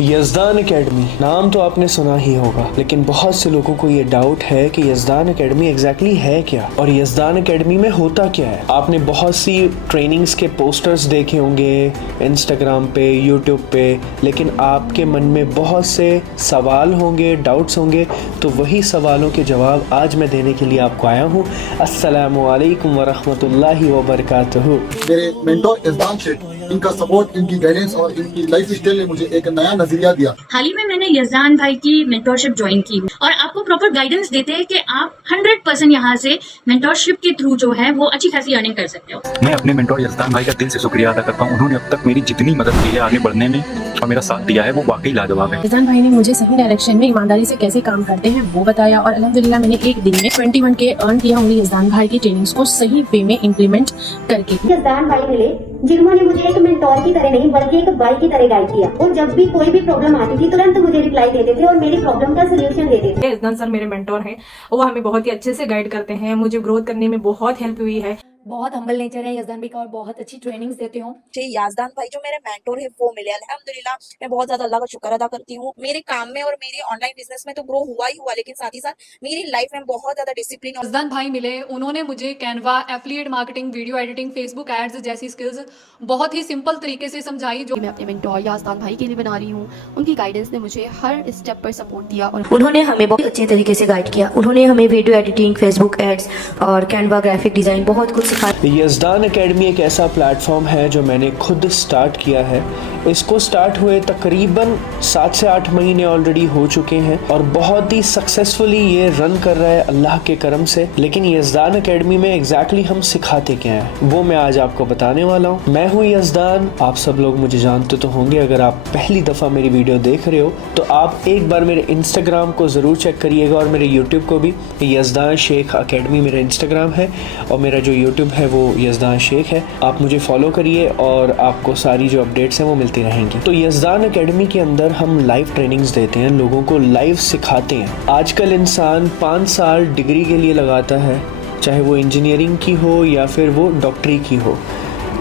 यज़दान academy नाम तो आपने सुना ही होगा, लेकिन बहुत से लोगों को ये डाउट है कि यज़दान एकेडमी एग्जैक्टली है क्या और यज़दान एकेडमी में होता क्या है। आपने बहुत सी ट्रेनिंग्स के पोस्टर्स देखे होंगे इंस्टाग्राम पे, यूट्यूब पे, लेकिन आपके मन में बहुत से सवाल होंगे, डाउट्स होंगे। तो वही सवालों के जवाब आज मैं देने के लिए आपको आया हूँ। अस्सलामु अलैकुम वरहमतुल्लाहि वबरकातुहू। मेरे मेंटोर यज़दान शेख, इनका सपोर्ट, इनकी गाइडेंस और इनकी लाइफ स्टाइल ने मुझे एक नया नजरिया दिया। हाल ही में मैंने यज़दान भाई की मेंटोरशिप ज्वाइन की और आपको प्रॉपर गाइडेंस देते हैं कि आप 100% यहाँ से मेंटोरशिप के थ्रू जो है वो अच्छी खासी अर्निंग कर सकते हो। मैं अपने मेंटोर यज़दान भाई का दिल से शुक्रिया अदा करता हूँ। उन्होंने अब तक मेरी जितनी मदद की है आगे बढ़ने में और मेरा साथ दिया है वो वाकई लाजवाब है। यज़दान भाई ने मुझे सही डायरेक्शन में ईमानदारी से कैसे काम करते हैं वो बताया और अल्हम्दुलिल्लाह मैंने एक दिन में 21K अर्न किया होंगे यज़दान भाई की ट्रेनिंग्स को सही वे में इम्प्लीमेंट करके। यज़दान भाई मिले जिन्होंने मुझे एक मेंटोर की तरह नहीं बल्कि एक भाई की तरह गाइड किया और जब भी कोई भी प्रॉब्लम आती थी तुरंत मुझे रिप्लाई देते थे और मेरी प्रॉब्लम का सोल्यूशन देते थे। यज़दान सर मेरे मेंटोर हैं, वो हमें बहुत ही अच्छे से गाइड करते हैं। मुझे ग्रोथ करने में बहुत हेल्प हुई है। बहुत हम्बल नेचर है यज़दान भाई का और बहुत अच्छी ट्रेनिंग्स देते हो। यज़दान भाई जो मेरे मेंटोर है वो मिले, अल्हम्दुलिल्लाह मैं बहुत ज्यादा अल्लाह का शुक्र अदा करती हूँ। मेरे काम में और मेरे ऑनलाइन बिजनेस में तो ग्रो हुआ ही हुआ, लेकिन साथ ही साथ मेरी लाइफ में बहुत ज्यादा डिसिप्लिन। यज़दान भाई मिले, उन्होंने मुझे Canva, affiliate marketing, video editing, Facebook ads जैसी स्किल्स बहुत ही सिंपल तरीके से समझाई जो मैं अपने मेंटोर यज़दान भाई के लिए बना रही हूँ। उनकी गाइडेंस ने मुझे हर स्टेप पर सपोर्ट दिया और उन्होंने हमें बहुत अच्छे तरीके से गाइड किया। उन्होंने हमें वीडियो एडिटिंग, फेसबुक एड्स और कैनवा ग्राफिक डिजाइन बहुत कुछ सिखाया। यज़दान एकेडमी एक ऐसा प्लेटफॉर्म है जो मैंने खुद स्टार्ट किया है। इसको स्टार्ट हुए तकरीबन 7 से 8 महीने ऑलरेडी हो चुके हैं और बहुत ही सक्सेसफुली ये रन कर रहा है अल्लाह के करम से। लेकिन यज़दान एकेडमी में एग्जैक्टली हम सिखाते क्या हैं वो मैं आज आपको बताने वाला हूँ। मैं हूँ यज़दान, आप सब लोग मुझे जानते तो होंगे। अगर आप पहली दफ़ा मेरी वीडियो देख रहे हो तो आप एक बार मेरे इंस्टाग्राम को ज़रूर चेक करिएगा और मेरे यूट्यूब को भी। यज़दान शेख अकेडमी मेरा इंस्टाग्राम है और मेरा जो यूट्यूब है वो यज़दान शेख है। आप मुझे फॉलो करिए और आपको सारी जो अपडेट्स हैं वो मिलती रहेंगी। तो यज़दान एकेडमी के अंदर हम लाइव ट्रेनिंग्स देते हैं, लोगों को लाइव सिखाते हैं। आजकल इंसान 5 साल डिग्री के लिए लगाता है, चाहे वो इंजीनियरिंग की हो या फिर वो डॉक्टरी की हो,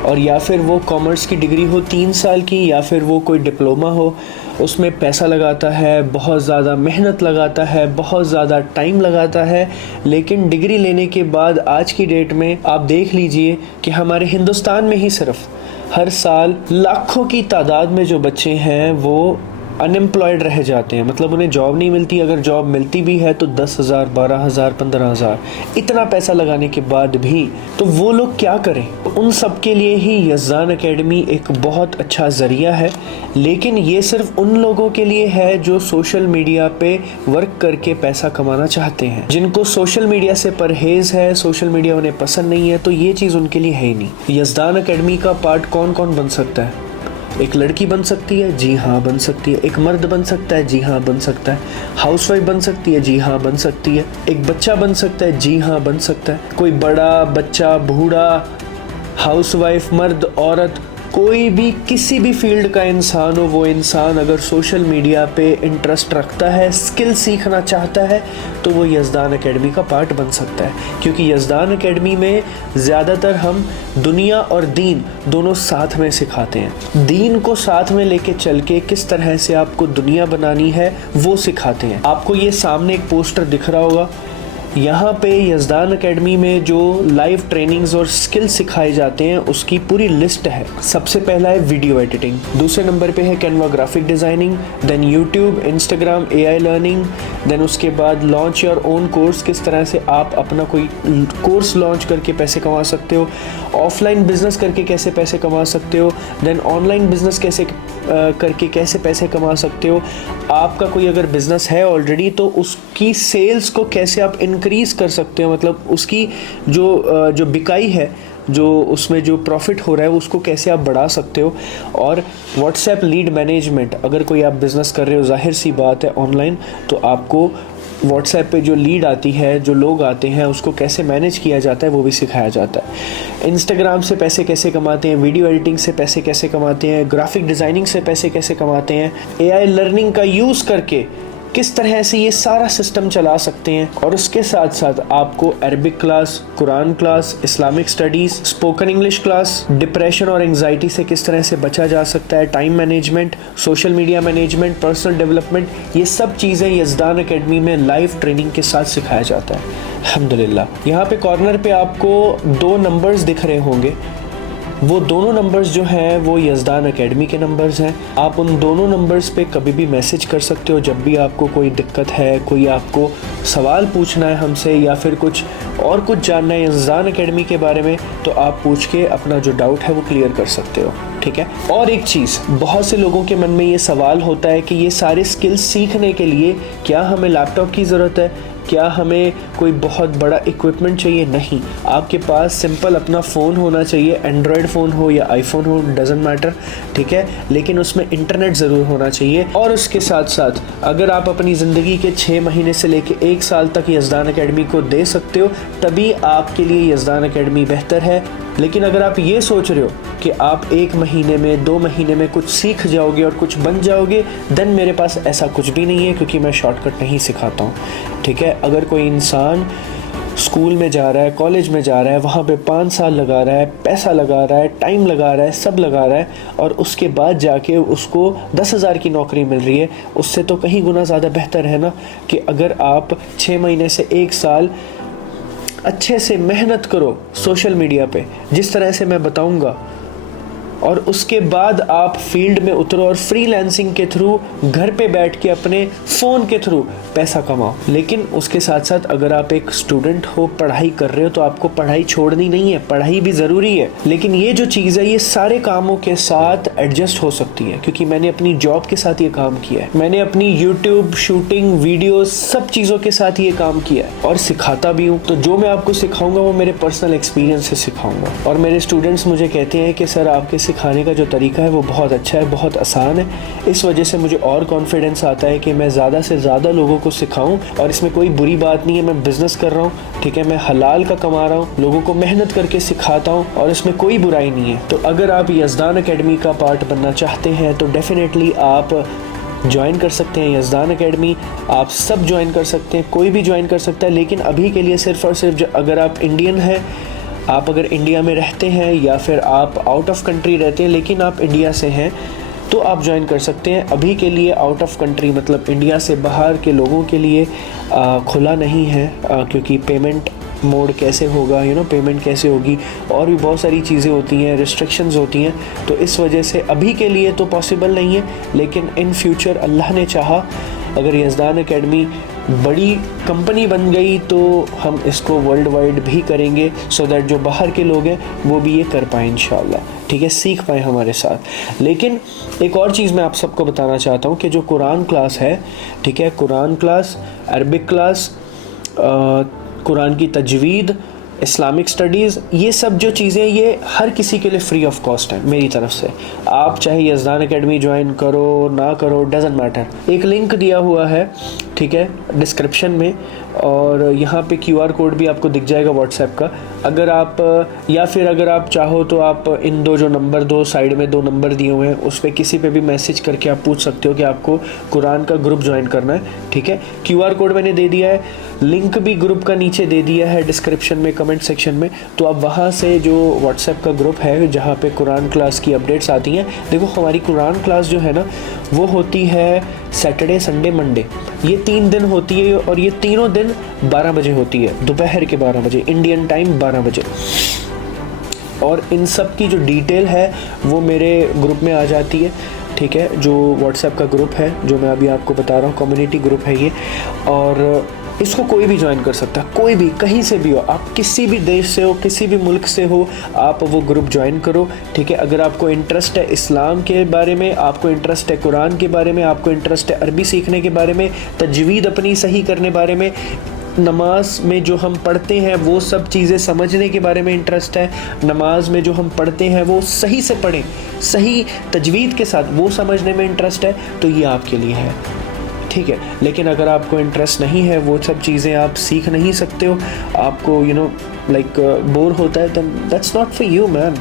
और या फिर वो कॉमर्स की डिग्री हो 3 साल की, या फिर वो कोई डिप्लोमा हो। उसमें पैसा लगाता है, बहुत ज़्यादा मेहनत लगाता है, बहुत ज़्यादा टाइम लगाता है। लेकिन डिग्री लेने के बाद आज की डेट में आप देख लीजिए कि हमारे हिंदुस्तान में ही सिर्फ हर साल लाखों की तादाद में जो बच्चे हैं वो अनएम्प्लॉयड रह जाते हैं। मतलब उन्हें जॉब नहीं मिलती, अगर जॉब मिलती भी है तो 10,000, 12,000, 15,000, इतना पैसा लगाने के बाद भी। तो वो लोग क्या करें? उन सब के लिए ही यज़दान एकेडमी एक बहुत अच्छा ज़रिया है। लेकिन ये सिर्फ उन लोगों के लिए है जो सोशल मीडिया पे वर्क करके पैसा कमाना चाहते हैं। जिनको सोशल मीडिया से परहेज़ है, सोशल मीडिया उन्हें पसंद नहीं है, तो ये चीज़ उनके लिए है ही नहीं। यज़दान एकेडमी का पार्ट कौन कौन बन सकता है? एक लड़की बन सकती है, जी हाँ बन सकती है। एक मर्द बन सकता है, जी हाँ बन सकता है। हाउसवाइफ बन सकती है, जी हाँ बन सकती है। एक बच्चा बन सकता है, जी हाँ बन सकता है। कोई बड़ा बच्चा, बूढ़ा, हाउसवाइफ, मर्द, औरत, कोई भी किसी भी फील्ड का इंसान हो, वो इंसान अगर सोशल मीडिया पे इंटरेस्ट रखता है, स्किल सीखना चाहता है, तो वो यज़दान एकेडमी का पार्ट बन सकता है। क्योंकि यज़दान एकेडमी में ज़्यादातर हम दुनिया और दीन दोनों साथ में सिखाते हैं। दीन को साथ में लेके चल के किस तरह से आपको दुनिया बनानी है वो सिखाते हैं। आपको ये सामने एक पोस्टर दिख रहा होगा, यहाँ पे यज़दान एकेडमी में जो लाइव ट्रेनिंग्स और स्किल सिखाए जाते हैं उसकी पूरी लिस्ट है। सबसे पहला है वीडियो एडिटिंग, दूसरे नंबर पे है Canva graphic designing, then YouTube, Instagram, AI learning, then उसके बाद लॉन्च योर ओन कोर्स, किस तरह से आप अपना कोई कोर्स लॉन्च करके पैसे कमा सकते हो, ऑफलाइन बिजनेस करके कैसे पैसे कमा सकते हो, देन ऑनलाइन बिजनेस कैसे करके कैसे पैसे कमा सकते हो। आपका कोई अगर बिजनेस है ऑलरेडी तो उसकी सेल्स को कैसे आप इंक्रीज़ कर सकते हो, मतलब उसकी जो बिकाई है, जो उसमें जो प्रॉफिट हो रहा है उसको कैसे आप बढ़ा सकते हो। और व्हाट्सएप लीड मैनेजमेंट, अगर कोई आप बिज़नेस कर रहे हो, जाहिर सी बात है ऑनलाइन, तो आपको व्हाट्सएप पे जो लीड आती है, जो लोग आते हैं, उसको कैसे मैनेज किया जाता है वो भी सिखाया जाता है। इंस्टाग्राम से पैसे कैसे कमाते हैं, वीडियो एडिटिंग से पैसे कैसे कमाते हैं, ग्राफिक डिज़ाइनिंग से पैसे कैसे कमाते हैं, AI लर्निंग का यूज़ करके किस तरह से ये सारा सिस्टम चला सकते हैं। और उसके साथ साथ आपको Arabic class, Quran class, Islamic studies, spoken English class, depression और एंजाइटी से किस तरह से बचा जा सकता है, time management, social media management, personal development, ये सब चीज़ें यज़दान एकेडमी में लाइव ट्रेनिंग के साथ सिखाया जाता है अल्हम्दुलिल्लाह। यहाँ पे कॉर्नर पे आपको 2 नंबर्स दिख रहे होंगे, वो दोनों नंबर्स जो हैं वो यज़दान एकेडमी के नंबर्स हैं। आप उन दोनों नंबर्स पे कभी भी मैसेज कर सकते हो जब भी आपको कोई दिक्कत है, कोई आपको सवाल पूछना है हमसे या फिर कुछ जानना है यज़दान एकेडमी के बारे में, तो आप पूछ के अपना जो डाउट है वो क्लियर कर सकते हो, ठीक है। और एक चीज़, बहुत से लोगों के मन में ये सवाल होता है कि ये सारे स्किल्स सीखने के लिए क्या हमें लैपटॉप की ज़रूरत है, क्या हमें कोई बहुत बड़ा इक्विपमेंट चाहिए? नहीं, आपके पास सिंपल अपना फ़ोन होना चाहिए, एंड्रॉयड फ़ोन हो या आईफोन हो, डजेंट मैटर, ठीक है, लेकिन उसमें इंटरनेट ज़रूर होना चाहिए। और उसके साथ साथ अगर आप अपनी ज़िंदगी के 6 महीने से लेकर 1 साल तक यज़दान एकेडमी को दे सकते हो, तभी आपके लिए यज़दान एकेडमी बेहतर है। लेकिन अगर आप ये सोच रहे हो कि आप 1 महीने में 2 महीने में कुछ सीख जाओगे और कुछ बन जाओगे, देन मेरे पास ऐसा कुछ भी नहीं है, क्योंकि मैं शॉर्टकट नहीं सिखाता हूँ, ठीक है। अगर कोई इंसान स्कूल में जा रहा है, कॉलेज में जा रहा है, वहाँ पे 5 साल लगा रहा है, पैसा लगा रहा है, टाइम लगा रहा है, सब लगा रहा है, और उसके बाद जाके उसको 10,000 की नौकरी मिल रही है, उससे तो कहीं गुना ज़्यादा बेहतर है ना कि अगर आप 6 महीने से 1 साल अच्छे से मेहनत करो सोशल मीडिया पे, जिस तरह से मैं बताऊंगा, और उसके बाद आप फील्ड में उतरो और फ्रीलांसिंग के थ्रू घर पे बैठ के अपने फ़ोन के थ्रू पैसा कमाओ। लेकिन उसके साथ साथ अगर आप एक स्टूडेंट हो, पढ़ाई कर रहे हो, तो आपको पढ़ाई छोड़नी नहीं है, पढ़ाई भी ज़रूरी है, लेकिन ये जो चीज़ है ये सारे कामों के साथ एडजस्ट हो सकती है, क्योंकि मैंने अपनी जॉब के साथ ये काम किया है, मैंने अपनी यूट्यूब शूटिंग, वीडियो, सब चीज़ों के साथ ये काम किया है और सिखाता भी हूँ। तो जो मैं आपको सिखाऊंगा वो मेरे पर्सनल एक्सपीरियंस से सिखाऊंगा। और मेरे स्टूडेंट्स मुझे कहते हैं कि सर आपके सिखाने का जो तरीका है वो बहुत अच्छा है, बहुत आसान है। इस वजह से मुझे और कॉन्फिडेंस आता है कि मैं ज़्यादा से ज़्यादा लोगों को सिखाऊं। और इसमें कोई बुरी बात नहीं है, मैं बिज़नेस कर रहा हूँ, ठीक है, मैं हलाल का कमा रहा हूँ, लोगों को मेहनत करके सिखाता हूँ और इसमें कोई बुराई नहीं है। तो अगर आप यज़दान एकेडमी का पार्ट बनना चाहते हैं तो डेफिनेटली आप ज्वाइन कर सकते हैं यज़दान एकेडमी। आप सब ज्वाइन कर सकते हैं, कोई भी ज्वाइन कर सकता है, लेकिन अभी के लिए सिर्फ़ और सिर्फ अगर आप इंडियन हैं, आप अगर इंडिया में रहते हैं या फिर आप आउट ऑफ कंट्री रहते हैं लेकिन आप इंडिया से हैं, तो आप ज्वाइन कर सकते हैं। अभी के लिए आउट ऑफ कंट्री मतलब इंडिया से बाहर के लोगों के लिए खुला नहीं है, क्योंकि पेमेंट मोड कैसे होगा, पेमेंट कैसे होगी, और भी बहुत सारी चीज़ें होती हैं, रिस्ट्रिक्शंस होती हैं, तो इस वजह से अभी के लिए तो पॉसिबल नहीं है। लेकिन इन फ्यूचर अल्लाह ने चाहा, अगर यज़दान एकेडमी बड़ी कंपनी बन गई तो हम इसको वर्ल्ड वाइड भी करेंगे, सो दैट जो बाहर के लोग हैं वो भी ये कर पाएँ इंशाल्लाह, ठीक है, सीख पाएँ हमारे साथ। लेकिन एक और चीज़ मैं आप सबको बताना चाहता हूँ कि जो कुरान क्लास है, ठीक है, Quran class, Arabic class, Quran की तजवीद, इस्लामिक स्टडीज़, ये सब जो चीज़ें ये हर किसी के लिए फ्री ऑफ कॉस्ट है मेरी तरफ से। आप चाहे यज़दान एकेडमी ज्वाइन करो ना करो, डजेंट मैटर। एक लिंक दिया हुआ है, ठीक है, डिस्क्रिप्शन में, और यहाँ पे QR कोड भी आपको दिख जाएगा व्हाट्सएप का। अगर आप या फिर अगर आप चाहो तो आप इन जो नंबर, 2 साइड में 2 नंबर दिए हुए हैं, उस पर किसी पे भी मैसेज करके आप पूछ सकते हो कि आपको कुरान का ग्रुप ज्वाइन करना है, ठीक है। QR कोड मैंने दे दिया है, लिंक भी ग्रुप का नीचे दे दिया है डिस्क्रिप्शन में, कमेंट सेक्शन में, तो आप वहाँ से जो व्हाट्सएप का ग्रुप है जहाँ पे कुरान क्लास की अपडेट्स आती हैं, देखो हमारी कुरान क्लास जो है ना वो होती है सैटरडे, संडे, मंडे, ये 3 दिन होती है, और ये तीनों दिन 12 बजे होती है, दोपहर के 12 बजे, इंडियन टाइम 12 बजे। और इन सब की जो डिटेल है वो मेरे ग्रुप में आ जाती है, ठीक है, जो व्हाट्सएप का ग्रुप है जो मैं अभी आपको बता रहा हूँ, कम्युनिटी ग्रुप है ये, और इसको कोई भी ज्वाइन कर सकता है, कोई भी, कहीं से भी हो, आप किसी भी देश से हो, किसी भी मुल्क से हो, आप वो ग्रुप ज्वाइन करो, ठीक है। अगर आपको इंटरेस्ट है इस्लाम के बारे में, आपको इंटरेस्ट है कुरान के बारे में, आपको इंटरेस्ट है अरबी सीखने के बारे में, तजवीद अपनी सही करने बारे में, नमाज में जो हम पढ़ते हैं वो सब चीज़ें समझने के बारे में इंटरेस्ट है, नमाज में जो हम पढ़ते हैं वो सही से पढ़ें, सही तजवीद के साथ, वो समझने में इंटरेस्ट है, तो ये आपके लिए है, ठीक है। लेकिन अगर आपको इंटरेस्ट नहीं है, वो सब चीज़ें आप सीख नहीं सकते हो, आपको लाइक बोर होता है, then that's not for you man.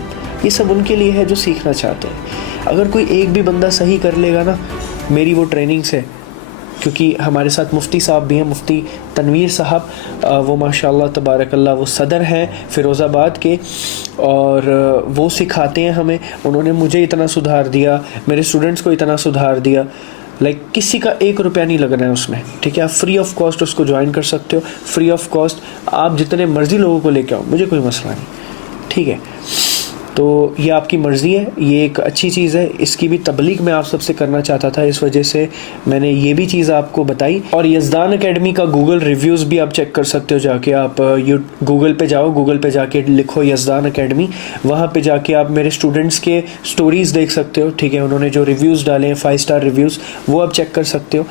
ये सब उनके लिए है जो सीखना चाहते हैं। अगर कोई एक भी बंदा सही कर लेगा ना मेरी वो ट्रेनिंग से, क्योंकि हमारे साथ मुफ्ती साहब भी हैं, मुफ्ती तनवीर साहब, वो माशाल्लाह तबारकल्लाह वो सदर हैं फ़िरोज़ाबाद के, और वो सिखाते हैं हमें। उन्होंने मुझे इतना सुधार दिया, मेरे स्टूडेंट्स को इतना सुधार दिया, लाइक किसी का 1 रुपया नहीं लग रहा है उसमें, ठीक है। आप फ्री ऑफ कॉस्ट उसको ज्वाइन कर सकते हो, फ्री ऑफ कॉस्ट आप जितने मर्ज़ी लोगों को लेके आओ, मुझे कोई मसला नहीं, ठीक है। तो ये आपकी मर्ज़ी है, ये एक अच्छी चीज़ है, इसकी भी तबलीग मैं आप सबसे करना चाहता था, इस वजह से मैंने ये भी चीज़ आपको बताई। और यज़दान एकेडमी का गूगल रिव्यूज़ भी आप चेक कर सकते हो जाके, आप गूगल पे जाओ, गूगल पे जाके लिखो यज़दान एकेडमी, वहाँ पे जाके आप मेरे स्टूडेंट्स के स्टोरीज़ देख सकते हो, ठीक है। उन्होंने जो रिव्यूज़ डाले हैं 5 स्टार रिव्यूज़, वो आप चेक कर सकते हो।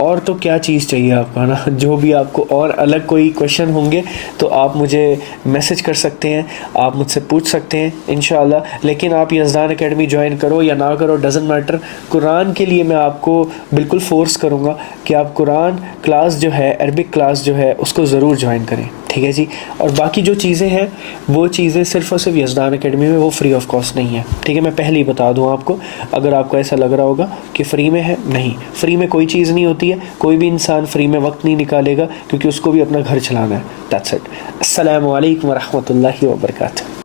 और तो क्या चीज़ चाहिए आपको, है ना। जो भी आपको और अलग कोई क्वेश्चन होंगे तो आप मुझे मैसेज कर सकते हैं, आप मुझसे पूछ सकते हैं इंशाअल्लाह। लेकिन आप यज़दान एकेडमी ज्वाइन करो या ना करो, डज़न्ट मैटर। कुरान के लिए मैं आपको बिल्कुल फ़ोर्स करूँगा कि आप कुरान क्लास जो है, अरबिक क्लास जो है, उसको ज़रूर ज्वाइन करें, ठीक है जी। और बाकी जो चीज़ें हैं वो चीज़ें सिर्फ़ और सिर्फ यज़दान एकेडमी में वो फ्री ऑफ कॉस्ट नहीं है, ठीक है। मैं पहले ही बता दूँ आपको, अगर आपको ऐसा लग रहा होगा कि फ़्री में है, नहीं, फ़्री में कोई चीज़ नहीं होती है। कोई भी इंसान फ्री में वक्त नहीं निकालेगा, क्योंकि उसको भी अपना घर चलाना है। That's it. अस्सलामु अलैकुम व रहमतुल्लाहि व बरकातहू।